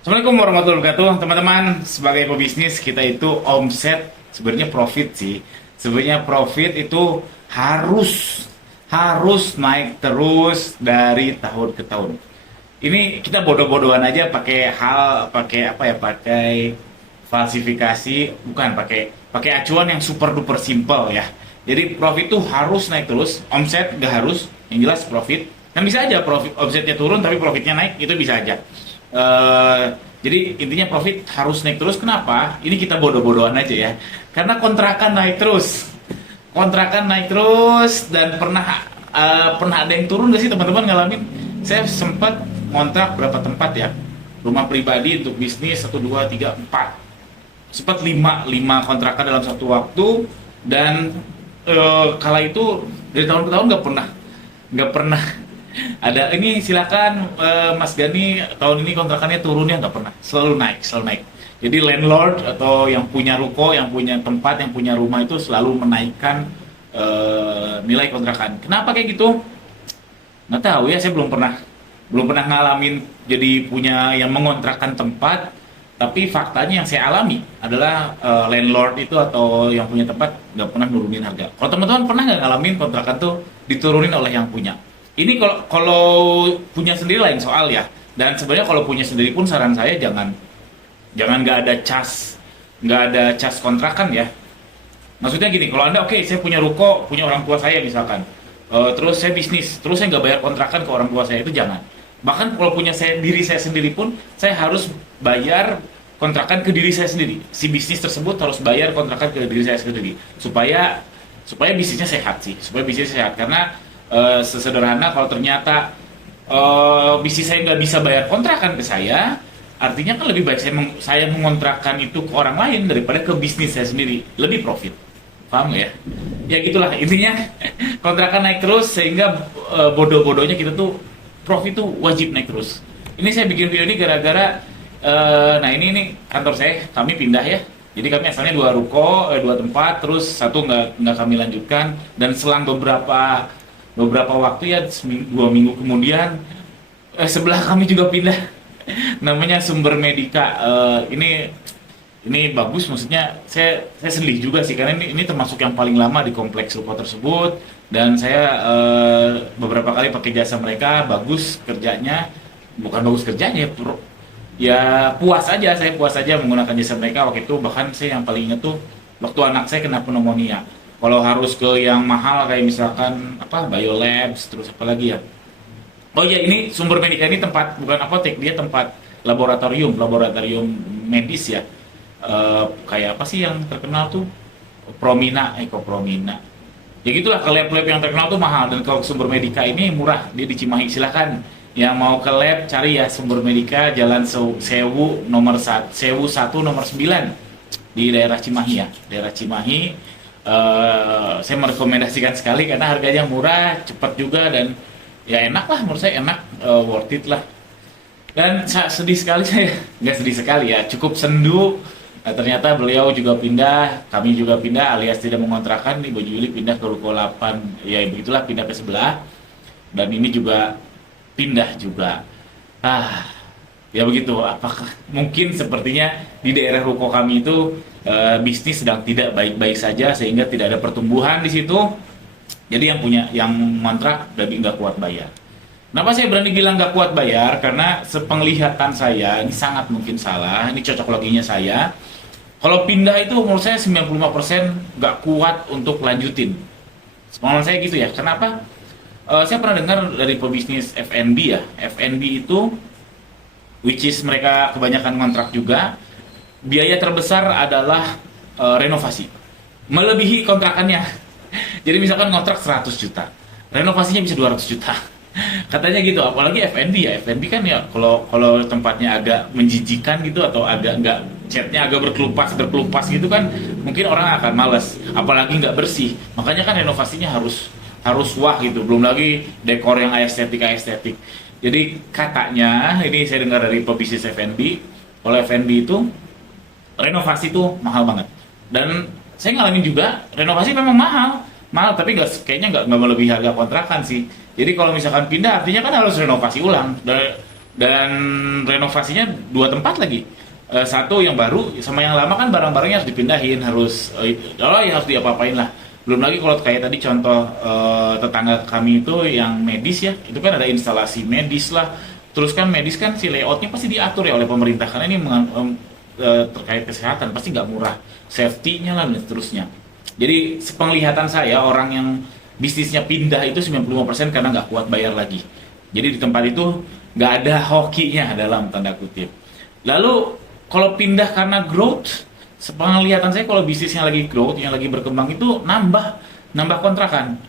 Assalamualaikum warahmatullahi wabarakatuh, teman-teman. Sebagai pebisnis kita itu omset sebenarnya profit sih. Sebenarnya profit itu harus harus naik terus dari tahun ke tahun. Ini kita bodoh-bodohan aja pakai apa ya? Pakai falsifikasi, bukan pakai pakai acuan yang super duper simple ya. Jadi profit tuh harus naik terus, omset nggak harus, yang jelas profit. Kan bisa aja profit omsetnya turun tapi profitnya naik, itu bisa aja. Eh, jadi intinya profit harus naik terus. Kenapa? Ini kita bodoh-bodohan aja ya. Karena kontrakan naik terus. Kontrakan naik terus dan pernah ada yang turun gak sih teman-teman ngalamin? Saya sempat ngontrak berapa tempat ya. Rumah pribadi untuk bisnis satu 2 3 4. Sempat 5 kontrakan dalam satu waktu dan kala itu dari tahun ke tahun nggak pernah ada ini. Silakan Mas Gani, tahun ini kontrakannya turunnya nggak pernah, selalu naik. Jadi landlord atau yang punya ruko, yang punya tempat, yang punya rumah itu selalu menaikkan nilai kontrakan. Kenapa kayak gitu? Nggak tahu ya, saya belum pernah ngalamin jadi punya yang mengontrakkan tempat. Tapi faktanya yang saya alami adalah landlord itu atau yang punya tempat nggak pernah nurunin harga. Kalau teman-teman pernah nggak ngalamin kontrakan tuh diturunin oleh yang punya? Ini kalau punya sendiri lain soal ya. Dan sebenarnya kalau punya sendiri pun saran saya jangan jangan nggak ada cas kontrakan ya. Maksudnya gini, kalau anda oke, saya punya ruko, punya orang tua saya misalkan. Terus saya bisnis, terus saya nggak bayar kontrakan ke orang tua saya, itu jangan. Bahkan kalau punya diri saya sendiri pun, saya harus bayar kontrakan ke diri saya sendiri. Si bisnis tersebut harus bayar kontrakan ke diri saya sendiri supaya supaya bisnisnya sehat sih, supaya bisnisnya sehat. Karena sesederhana kalau ternyata bisnis saya nggak bisa bayar kontrakan ke saya, artinya kan lebih baik saya mengontrakkan itu ke orang lain daripada ke bisnis saya sendiri, lebih profit. Paham nggak ya? Ya gitulah intinya. Kontrakan naik terus sehingga bodoh-bodohnya kita tuh profit tuh wajib naik terus. Ini saya bikin video ini gara-gara nah ini kantor saya, kami pindah ya. Jadi kami asalnya dua ruko, dua tempat, terus satu nggak kami lanjutkan, dan selang beberapa waktu ya, 2 minggu kemudian sebelah kami juga pindah. Namanya Sumber Medika. Ini bagus, maksudnya saya sedih juga sih karena ini termasuk yang paling lama di kompleks ruko tersebut, dan saya beberapa kali pakai jasa mereka. Bagus kerjanya, bukan bagus kerjanya ya, ya puas aja, saya puas aja menggunakan jasa mereka waktu itu. Bahkan saya yang paling ingat tuh waktu anak saya kena pneumonia. Kalau harus ke yang mahal kayak misalkan apa Biolabs, terus apa lagi ya. Oh iya, ini Sumber Medika ini tempat, bukan apotek, dia tempat laboratorium medis ya. Kayak apa sih yang terkenal tuh? Promina, Promina. Ya gitulah, ke lab-lab yang terkenal tuh mahal, dan kalau Sumber Medika ini murah, dia di Cimahi. Silahkan yang mau ke lab cari ya Sumber Medika, Jalan Sewu Sewu 1 nomor 9 di daerah Cimahi ya, daerah Cimahi. Saya merekomendasikan sekali karena harganya murah, cepat juga, dan ya enak lah, menurut saya enak, worth it lah. Dan sedih sekali saya, nggak sedih sekali ya, cukup sendu. Ternyata beliau juga pindah, kami juga pindah, alias tidak mengontrakan nih, Baju Yuli pindah ke Ruko 8, ya begitulah, pindah ke sebelah. Dan ini juga pindah juga. Ya begitu. Apakah mungkin sepertinya di daerah ruko kami itu bisnis sedang tidak baik-baik saja sehingga tidak ada pertumbuhan di situ. Jadi yang ngontrak jadi nggak kuat bayar. Kenapa saya berani bilang nggak kuat bayar? Karena sepenglihatan saya, ini sangat mungkin salah, ini cocok loginya saya. Kalau pindah itu menurut saya 95% nggak kuat untuk lanjutin. Pengalaman saya gitu ya. Kenapa? Saya pernah dengar dari pebisnis F&B ya. F&B itu, which is mereka kebanyakan kontrak juga, biaya terbesar adalah renovasi. Melebihi kontrakannya. Jadi misalkan kontrak 100 juta, renovasinya bisa 200 juta. Katanya gitu, apalagi F&B ya. F&B kan ya kalau tempatnya agak menjijikan gitu, atau agak nggak, catnya agak berkelupas gitu kan, mungkin orang akan malas, apalagi nggak bersih. Makanya kan renovasinya harus wah gitu, belum lagi dekor yang estetik. Jadi katanya, ini saya dengar dari pebisnis F&B, kalau F&B itu renovasi tuh mahal banget. Dan saya ngalamin juga, renovasi memang mahal, tapi kayaknya nggak melebihi harga kontrakan sih. Jadi kalau misalkan pindah, artinya kan harus renovasi ulang. dan renovasinya 2 tempat lagi. Satu yang baru sama yang lama kan barang-barangnya harus dipindahin, harus harus diapa-apain lah. Belum lagi kalau kayak tadi contoh tetangga kami itu yang medis ya, itu kan ada instalasi medis lah. Terus kan medis kan si layoutnya pasti diatur ya oleh pemerintah karena ini terkait kesehatan pasti nggak murah, safety-nya lah dan seterusnya. Jadi sepenglihatan saya orang yang bisnisnya pindah itu 95% karena nggak kuat bayar lagi. Jadi di tempat itu nggak ada hokinya dalam tanda kutip. Lalu kalau pindah karena growth, sepenglihatan saya kalau bisnisnya lagi growth, yang lagi berkembang itu nambah kontrakan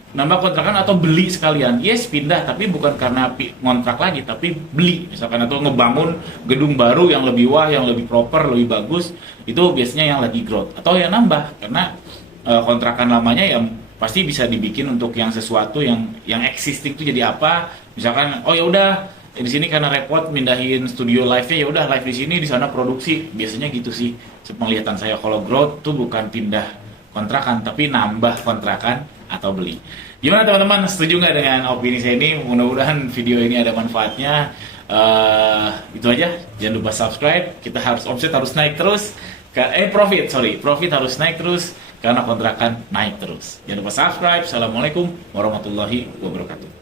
atau beli sekalian. Yes, pindah tapi bukan karena ngontrak lagi, tapi beli misalkan atau ngebangun gedung baru yang lebih wah, yang lebih proper, lebih bagus. Itu biasanya yang lagi growth atau yang nambah karena kontrakan lamanya yang pasti bisa dibikin untuk yang sesuatu yang existing itu jadi apa? Misalkan oh ya udah di sini karena repot mindahin studio live-nya, ya udah live di sini, di sana produksi. Biasanya gitu sih sepenglihatan saya. Kalau growth tuh bukan pindah kontrakan tapi nambah kontrakan atau beli. Gimana teman-teman, setuju nggak dengan opini saya ini? Mudah-mudahan video ini ada manfaatnya. Itu aja, jangan lupa subscribe. Kita harus omset harus naik terus. Profit harus naik terus karena kontrakan naik terus. Jangan lupa subscribe. Assalamualaikum warahmatullahi wabarakatuh.